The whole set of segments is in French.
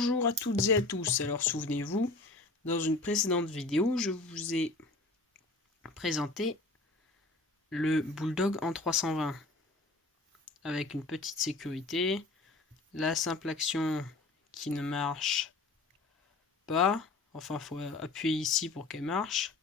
Bonjour à toutes et à tous. Alors souvenez-vous, dans une précédente vidéo, je vous ai présenté le Bulldog en 320 avec une petite sécurité, la simple action qui ne marche pas, enfin il faut appuyer ici pour qu'elle marche.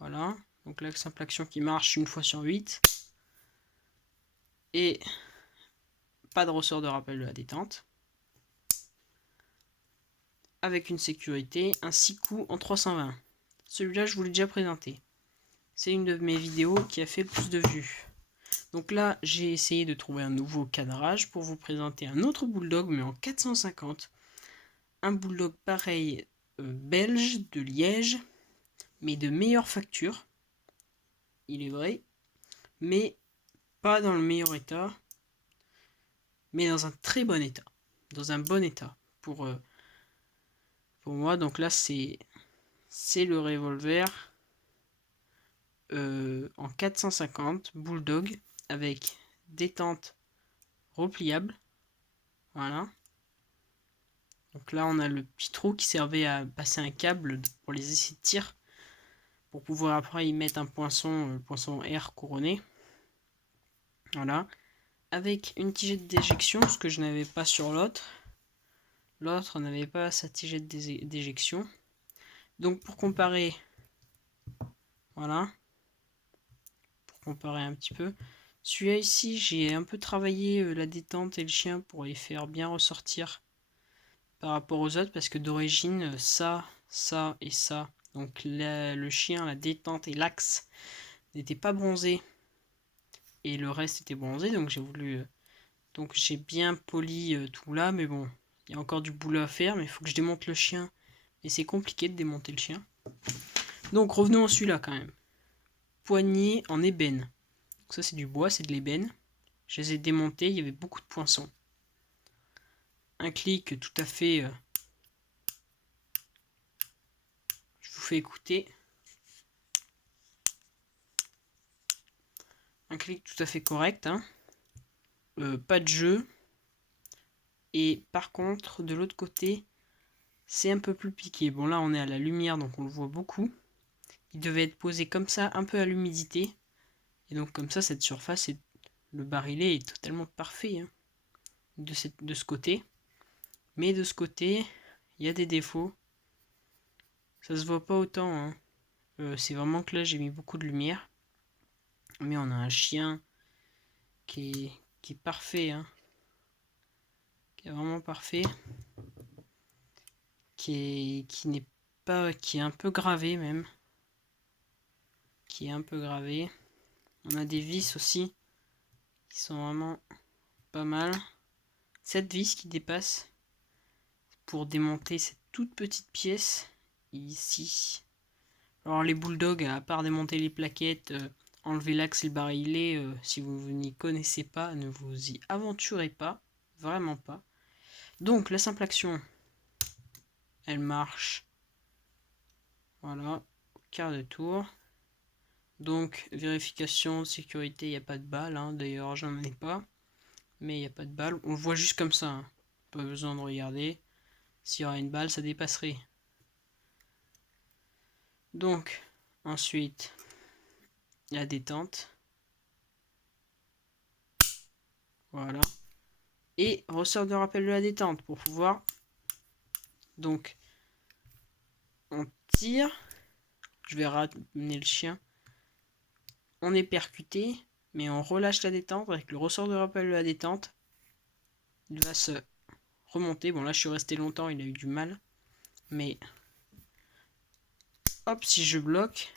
Voilà, donc la simple action qui marche une fois sur 8 et pas de ressort de rappel de la détente. Avec une sécurité, un 6 coups en 320. Celui-là, je vous l'ai déjà présenté. C'est une de mes vidéos qui a fait le plus de vues. Donc là, j'ai essayé de trouver un nouveau cadrage pour vous présenter un autre Bulldog, mais en 450. Un Bulldog pareil, belge, de Liège, mais de meilleure facture. Il est vrai, mais pas dans le meilleur état, mais dans un très bon état. Dans un bon état pour moi. Donc là, c'est le revolver en 450 Bulldog avec détente repliable. Voilà. Donc là, on a le petit trou qui servait à passer un câble pour les essais de tir, pour pouvoir après y mettre un poinçon, poinçon R couronné. Voilà. Avec une tigette d'éjection, ce que je n'avais pas sur l'autre. L'autre n'avait pas sa tigette d'éjection. Donc pour comparer, voilà. Pour comparer un petit peu. Celui-là ici, j'ai un peu travaillé la détente et le chien pour les faire bien ressortir par rapport aux autres, parce que d'origine, ça et ça, donc le chien, la détente et l'axe n'étaient pas bronzés et le reste était bronzé, donc j'ai voulu donc j'ai bien poli tout là, mais bon, il y a encore du boulot à faire, mais il faut que je démonte le chien et c'est compliqué de démonter le chien. Donc revenons à celui-là quand même. Poignée en ébène. Donc ça c'est du bois, c'est de l'ébène. Je les ai démontés, il y avait beaucoup de poinçons. Un clic tout à fait je vous fais écouter. Un clic tout à fait correct, hein. Pas de jeu. Et par contre, de l'autre côté, c'est un peu plus piqué. Bon, là, on est à la lumière, donc on le voit beaucoup. Il devait être posé comme ça, un peu à l'humidité. Et donc, comme ça, cette surface, le barillet est totalement parfait, hein, de ce côté. Mais de ce côté, il y a des défauts. Ça se voit pas autant, hein. C'est vraiment que là, j'ai mis beaucoup de lumière. Mais on a un chien qui est parfait, hein. Qui est vraiment parfait. Qui n'est pas, qui est un peu gravé même. Qui est un peu gravé. On a des vis aussi qui sont vraiment pas mal. Cette vis qui dépasse pour démonter cette toute petite pièce ici. Alors les bulldogs, à part démonter les plaquettes, enlever l'axe et le barillet, si vous n'y connaissez pas, ne vous y aventurez pas, vraiment pas. Donc la simple action, elle marche. Voilà, quart de tour. Donc vérification de sécurité, il n'y a pas de balle, hein. D'ailleurs j'en ai pas, mais il n'y a pas de balle. On le voit juste comme ça, hein. Pas besoin de regarder. S'il y aura une balle, ça dépasserait. Donc ensuite la détente. Voilà. Et ressort de rappel de la détente pour pouvoir. Donc on tire. Je vais ramener le chien. On est percuté, mais on relâche la détente avec le ressort de rappel de la détente. Il va se remonter. Bon là je suis resté longtemps, il a eu du mal. Mais hop, si je bloque,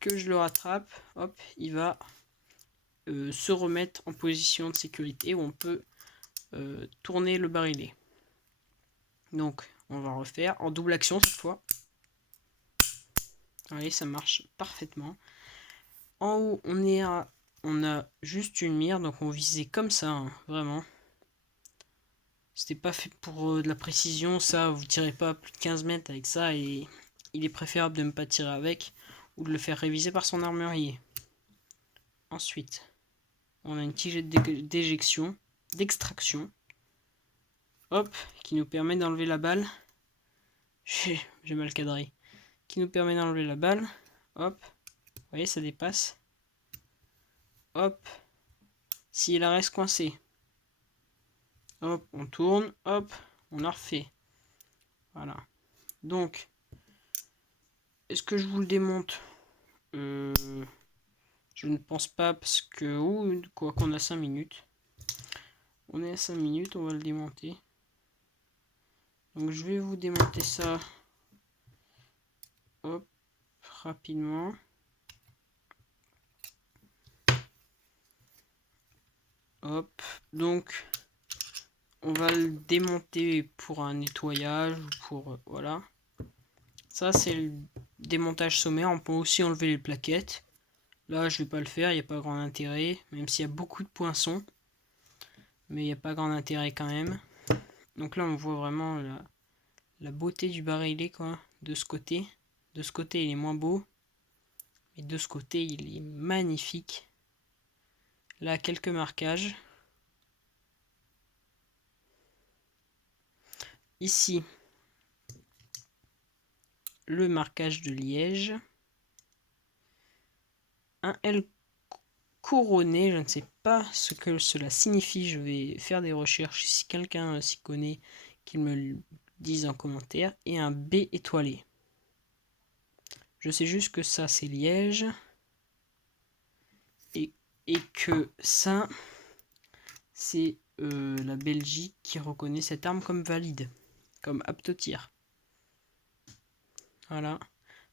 que je le rattrape, hop, il va se remettre en position de sécurité où on peut tourner le barillet. Donc on va refaire en double action cette fois. Allez, ça marche parfaitement. En haut, on a juste une mire, donc on visait comme ça, hein, vraiment. C'était pas fait pour de la précision, ça, vous tirez pas plus de 15 mètres avec ça, et il est préférable de ne pas tirer avec, ou de le faire réviser par son armurier. Ensuite, on a une tigette d'éjection, d'extraction. hop, qui nous permet d'enlever la balle. J'ai mal cadré. Qui nous permet d'enlever la balle. Hop, vous voyez, ça dépasse. Hop, si elle reste coincée. Hop, on tourne, hop, on la refait. Voilà. Donc, est-ce que je vous le démonte? Je ne pense pas parce que... quoi qu'on a 5 minutes. On est à 5 minutes, on va le démonter. Donc je vais vous démonter ça. Hop, rapidement. Hop, donc on va le démonter pour un nettoyage ou pour... voilà. Ça c'est le démontage sommaire. On peut aussi enlever les plaquettes. Là je vais pas le faire, il n'y a pas grand intérêt. Même s'il y a beaucoup de poinçons. Mais il n'y a pas grand intérêt quand même. Donc là on voit vraiment la beauté du barillet quoi. De ce côté. De ce côté il est moins beau. Mais de ce côté il est magnifique. Là quelques marquages. Ici, le marquage de liège. Un L couronné, je ne sais pas ce que cela signifie. Je vais faire des recherches. Si quelqu'un s'y connaît, qu'il me le dise en commentaire. Et un B étoilé. Je sais juste que ça, c'est liège. Et que ça, c'est la Belgique qui reconnaît cette arme comme valide. Comme apte au tir. Voilà.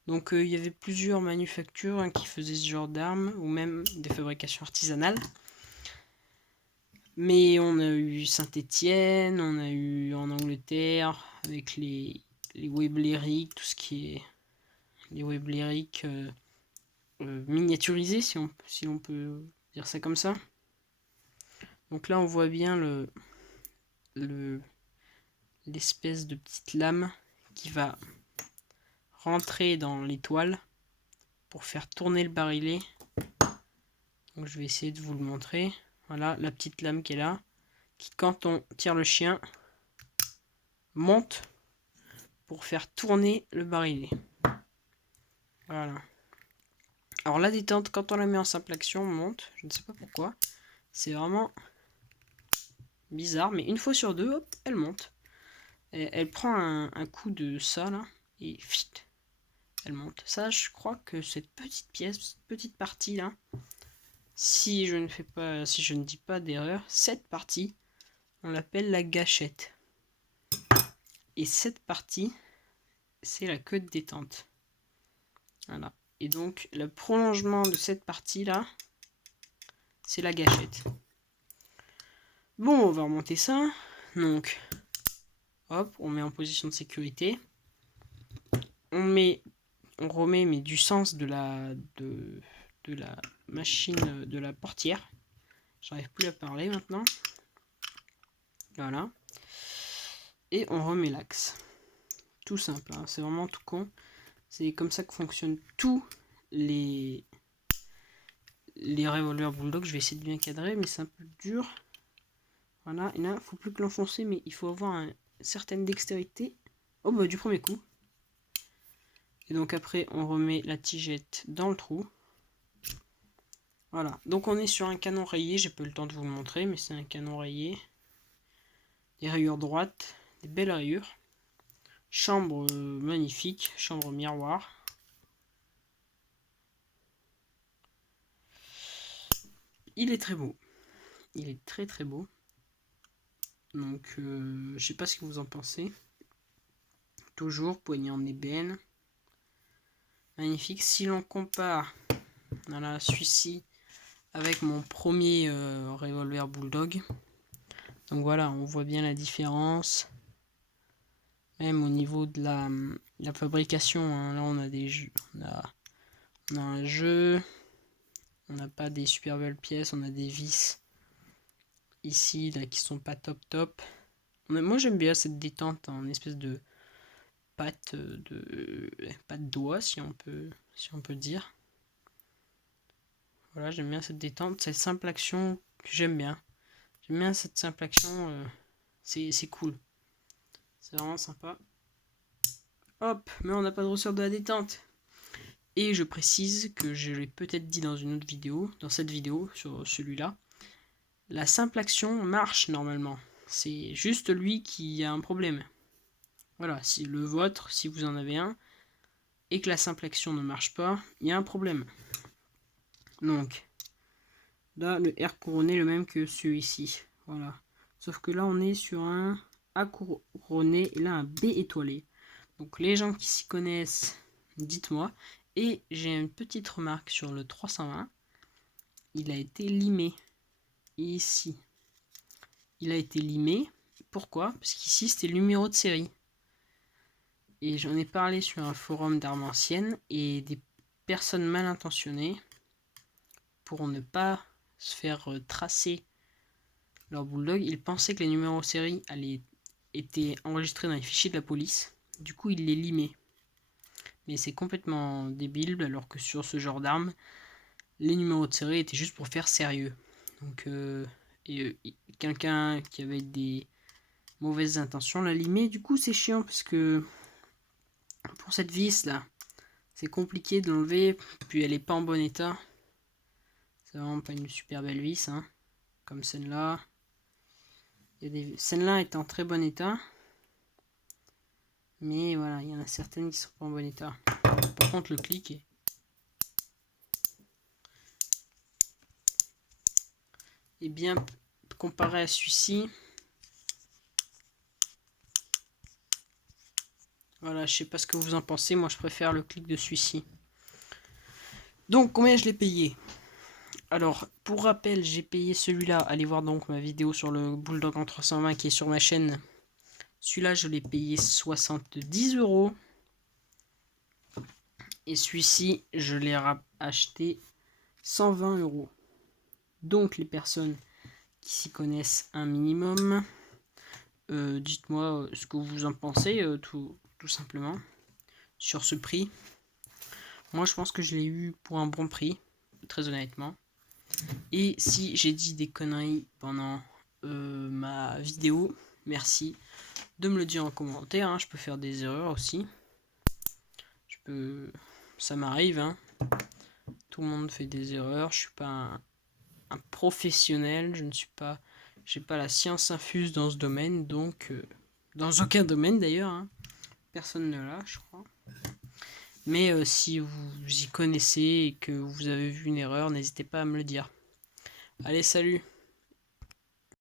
Donc il y avait plusieurs manufactures qui faisaient ce genre d'armes, ou même des fabrications artisanales. Mais on a eu Saint-Étienne, on a eu en Angleterre, avec les Weblerick, tout ce qui est les Weblerick miniaturisés, si on peut dire ça comme ça. Donc là on voit bien l'espèce de petite lame qui va rentrer dans l'étoile pour faire tourner le barillet. Donc je vais essayer de vous le montrer. Voilà la petite lame qui est là, qui quand on tire le chien monte pour faire tourner le barillet. Voilà. Alors la détente quand on la met en simple action monte, je ne sais pas pourquoi. C'est vraiment bizarre, mais une fois sur deux, hop, elle monte. Elle prend un coup de ça là et fit, elle monte. Ça, je crois que cette petite pièce, cette petite partie là, si je ne dis pas d'erreur, cette partie, on l'appelle la gâchette. Et cette partie, c'est la queue de détente. Voilà. Et donc, le prolongement de cette partie là, c'est la gâchette. Bon, on va remonter ça. Donc, hop, on met en position de sécurité. On remet mais du sens de la machine, de la portière. J'arrive plus à parler maintenant. Voilà. Et on remet l'axe. Tout simple, hein, c'est vraiment tout con. C'est comme ça que fonctionnent tous les revolvers Bulldog. Je vais essayer de bien cadrer, mais c'est un peu dur. Voilà, et là, il ne faut plus que l'enfoncer, mais il faut avoir une certaine dextérité. Oh bah du premier coup. Et donc après, on remet la tigette dans le trou. Voilà, donc on est sur un canon rayé, j'ai pas eu le temps de vous le montrer, mais c'est un canon rayé. Des rayures droites, des belles rayures. Chambre magnifique, chambre miroir. Il est très beau. Il est très très beau. Donc je sais pas ce que vous en pensez. Toujours poignée en ébène. Magnifique. Si l'on compare voilà, celui-ci avec mon premier revolver Bulldog. Donc voilà, on voit bien la différence. Même au niveau de la fabrication, hein. Là on a des jeux, on a un jeu, on n'a pas des super belles pièces, on a des vis ici là qui sont pas top. Moi j'aime bien cette détente en espèce de patte de doigt si on peut dire. Voilà, j'aime bien cette détente, cette simple action que j'aime bien. J'aime bien cette simple action C'est cool. C'est vraiment sympa. Hop, mais on n'a pas de ressort de la détente. Et je précise que je l'ai peut-être dit dans une autre vidéo, dans cette vidéo, sur celui-là. La simple action marche normalement. C'est juste lui qui a un problème. Voilà, si le vôtre, si vous en avez un, et que la simple action ne marche pas, il y a un problème. Donc, là, le R couronné est le même que celui-ci. Voilà. Sauf que là, on est sur un A couronné et là, un B étoilé. Donc, les gens qui s'y connaissent, dites-moi. Et j'ai une petite remarque sur le 320. Il a été limé. Ici. Il a été limé. Pourquoi? Parce qu'ici, c'était le numéro de série. Et j'en ai parlé sur un forum d'armes anciennes. Et des personnes mal intentionnées, pour ne pas se faire tracer leur bulldog, ils pensaient que les numéros de série étaient enregistrés dans les fichiers de la police. Du coup, ils les limaient. Mais c'est complètement débile, alors que sur ce genre d'armes, les numéros de série étaient juste pour faire sérieux. Donc, quelqu'un qui avait des mauvaises intentions l'a limé. Du coup, c'est chiant parce que pour cette vis là, c'est compliqué de l'enlever. Puis elle est pas en bon état. C'est vraiment pas une super belle vis, hein, comme celle-là. Celle-là est en très bon état. Mais voilà, il y en a certaines qui sont pas en bon état. Par contre, le clic est bien comparé à celui-ci. Voilà, je sais pas ce que vous en pensez. Moi, je préfère le clic de celui-ci. Donc, combien je l'ai payé? Alors, pour rappel, j'ai payé celui-là. Allez voir donc ma vidéo sur le Bulldog en 320 qui est sur ma chaîne. Celui-là, je l'ai payé 70 €. Et celui-ci, je l'ai acheté 120 €. Donc, les personnes qui s'y connaissent un minimum, dites-moi ce que vous en pensez, tout simplement, sur ce prix. Moi, je pense que je l'ai eu pour un bon prix, très honnêtement. Et si j'ai dit des conneries pendant ma vidéo, merci de me le dire en commentaire, hein. Je peux faire des erreurs aussi. Ça m'arrive, hein. Tout le monde fait des erreurs. Je suis pas un professionnel. J'ai pas la science infuse dans ce domaine, donc dans aucun domaine d'ailleurs, hein. Personne ne l'a, je crois. Mais si vous y connaissez et que vous avez vu une erreur, n'hésitez pas à me le dire. Allez, salut!